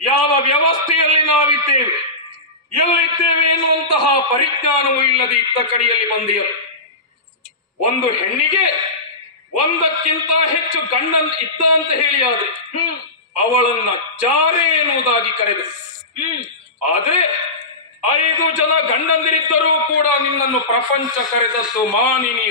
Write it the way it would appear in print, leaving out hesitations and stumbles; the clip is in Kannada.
ಯಾವ ವ್ಯವಸ್ಥೆಯಲ್ಲಿ ನಾವಿದ್ದೇವೆ, ಎಲ್ಲಿದ್ದೇವೆ ಎನ್ನುವಂತಹ ಪರಿಜ್ಞಾನವೂ ಇಲ್ಲದೆ ಇತ್ತ ಕಡೆಯಲ್ಲಿ ಬಂದಿಯರು. ಒಂದು ಹೆಣ್ಣಿಗೆ ಒಂದಕ್ಕಿಂತ ಹೆಚ್ಚು ಗಂಡನ್ ಇದ್ದ ಅಂತ ಹೇಳಿ ಆದ್ರೆ ಅವಳನ್ನ ಜಾರೆ ಎನ್ನುವುದಾಗಿ ಕರೆದರು. ಆದ್ರೆ 5 ಜನ ಗಂಡಂದಿರಿದ್ದರೂ ಕೂಡ ನಿನ್ನನ್ನು ಪ್ರಪಂಚ ಕರೆದದ್ದು ಮಾನಿನಿ